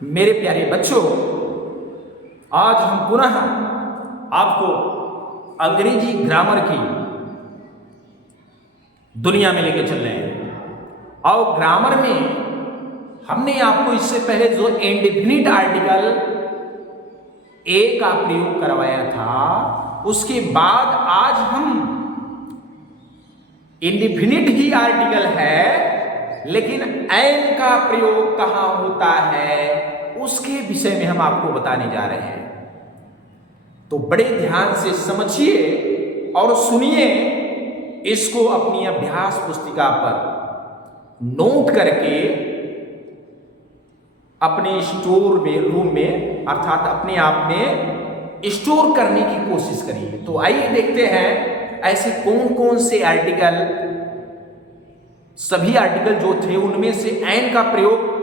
मेरे प्यारे बच्चों, आज हम पुनः आपको अंग्रेजी ग्रामर की दुनिया में लेके चल रहे हैं। और ग्रामर में हमने आपको इससे पहले जो इंडेफिनिट आर्टिकल ए का प्रयोग करवाया था, उसके बाद आज हम इंडेफिनिट ही आर्टिकल है लेकिन एन का प्रयोग कहां होता है उसके विषय में हम आपको बताने जा रहे हैं। तो बड़े ध्यान से समझिए और सुनिए, इसको अपनी अभ्यास पुस्तिका पर नोट करके अपने स्टोर में रूम में अर्थात अपने आप में स्टोर करने की कोशिश करिए। तो आइए देखते हैं ऐसे कौन कौन से आर्टिकल, सभी आर्टिकल जो थे उनमें से एन का प्रयोग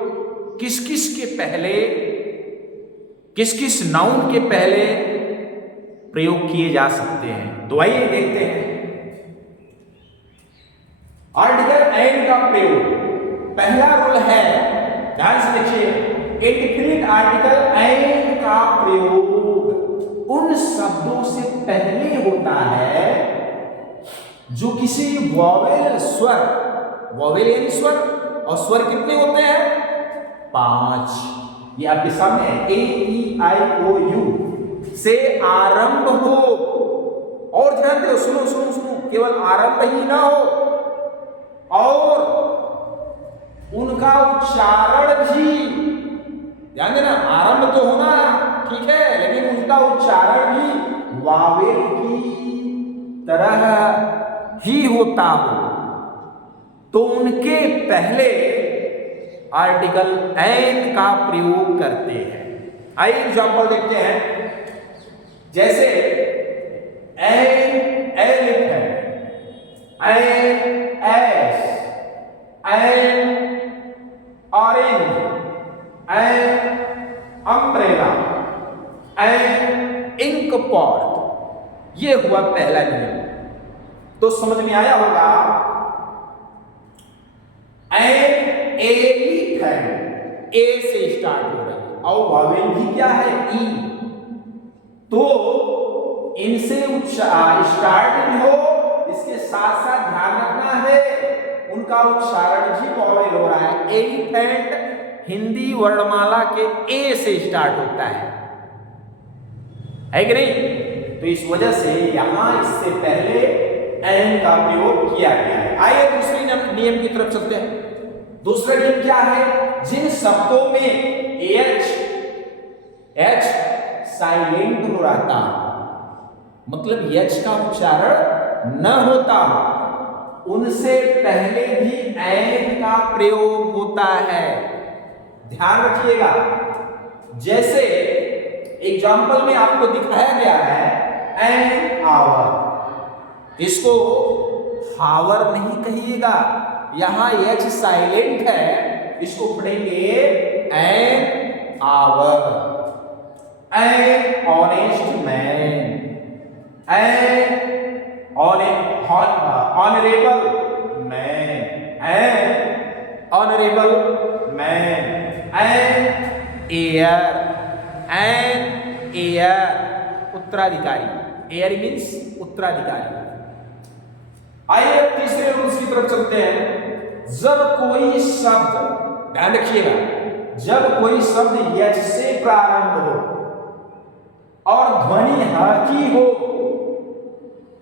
किस किस के पहले, किस किस नाउन के पहले प्रयोग किए जा सकते हैं। तो आइए देखते हैं आर्टिकल एन का प्रयोग। पहला रूल है, ध्यान से देखिए, इंडेफिनिट आर्टिकल एन का प्रयोग उन शब्दों से पहले होता है जो किसी वॉवेल स्वर, वॉवेल यानी स्वर, और स्वर कितने होते हैं? 5। ये आपके सामने है, ए ई आई ओ यू से आरंभ हो। और ध्यान दो, सुनो सुनो सुनो, केवल आरंभ ही ना हो और उनका उच्चारण भी, ध्यान देना, आरंभ तो होना ठीक है लेकिन उनका उच्चारण भी वावेल की तरह ही होता हो, तो उनके पहले आर्टिकल एन का प्रयोग करते हैं। आइए एग्जाम्पल देखते हैं। जैसे एन एलिफ है, an ass, an orange, an umbrella, an ink pot. ये हुआ पहला नियम। तो समझ में आया होगा। एन एलिफ है, ए से स्टार्ट हो रहा है और वावेल भी क्या है? ई। तो इनसे स्टार्ट भी हो, इसके साथ साथ ध्यान रखना है उनका उच्चारण भी वावेल हो रहा है। एलिफेंट हिंदी वर्णमाला के ए से स्टार्ट होता है कि नहीं? तो इस वजह से यहां इससे पहले एन का प्रयोग किया गया है। आइए दूसरे नियम की तरफ चलते हैं। दूसरा नियम क्या है? जिन शब्दों में एच साइलेंट हो रहता, मतलब एच का उच्चारण न होता, उनसे पहले भी एन का प्रयोग होता है। ध्यान रखिएगा। जैसे एग्जाम्पल में आपको दिखाया गया है एन आवर, इसको हावर नहीं कहिएगा, यहां एच साइलेंट है, इसको पढ़ेंगे an hour. An honest man, an honourable man, an honourable man, an heir, an heir उत्तराधिकारी, एयर मीन्स उत्तराधिकारी। आइए तीसरे रूल्स की तरफ चलते हैं। जब कोई शब्द, ध्यान रखिएगा, जब कोई शब्द यच से प्रारंभ हो और ध्वनि ह की हो,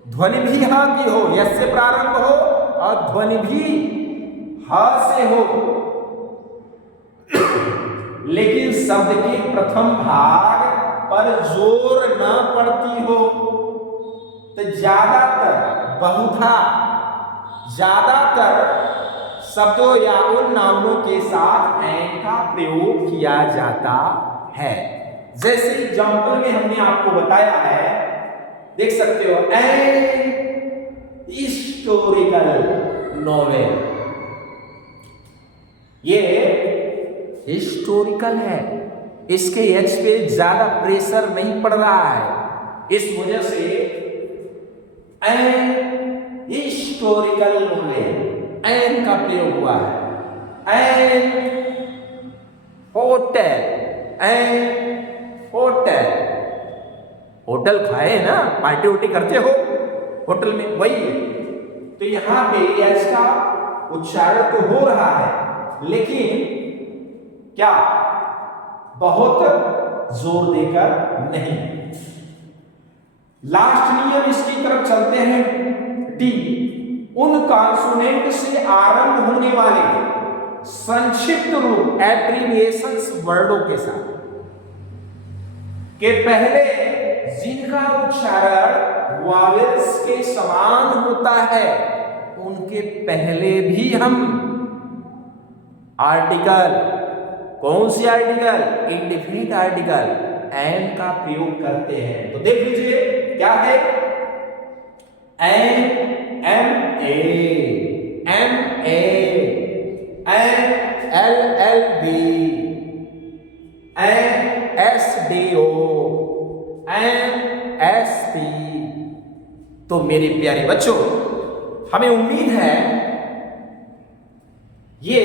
ध्वनि भी ह की हो, यच से प्रारंभ हो और ध्वनि भी ह से हो, लेकिन शब्द के प्रथम भाग पर जोर न पड़ती हो, तो ज्यादातर, बहुधा ज्यादातर शब्दों या उन नामों के साथ एन का प्रयोग किया जाता है। जैसे एग्जाम्पल में हमने आपको बताया है, देख सकते हो, एन हिस्टोरिकल नॉवेल, ये हिस्टोरिकल है, इसके एच पे ज्यादा प्रेशर नहीं पड़ रहा है, इस वजह से एन हिस्टोरिकल नॉवेल, एन का प्रयोग हुआ है। An hotel, an hotel. Hotel खाए ना, पार्टी उर्टी करते हो होटल में, वही है। तो यहां पे एच का उच्चारण तो हो रहा है, लेकिन क्या बहुत जोर देकर नहीं। लास्ट नियम इसकी तरफ चलते हैं, डी। उन कॉन्सोनेंट से आरंभ होने वाले संक्षिप्त रूप एब्रिविएशंस वर्डों के साथ के पहले जिनका उच्चारण वावेल्स के समान होता है, उनके पहले भी हम आर्टिकल, कौन सी आर्टिकल, इंडेफिनिट आर्टिकल एन का प्रयोग करते हैं। तो देख लीजिए क्या है, an, M A, an L L B, an S D O, an S P. तो मेरे प्यारे बच्चों, हमें उम्मीद है ये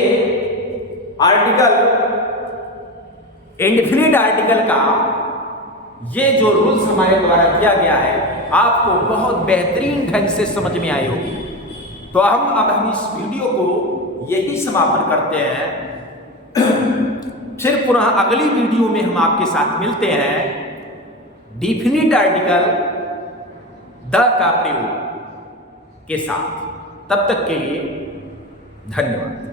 आर्टिकल, इंडेफिनिट आर्टिकल का ये जो रूल्स हमारे द्वारा किया गया है आपको बहुत बेहतरीन ढंग से समझ में आई होगी। तो हम इस वीडियो को यही समापन करते हैं। फिर पुनः अगली वीडियो में हम आपके साथ मिलते हैं डिफिनिट आर्टिकल द का प्रयोग के साथ। तब तक के लिए धन्यवाद।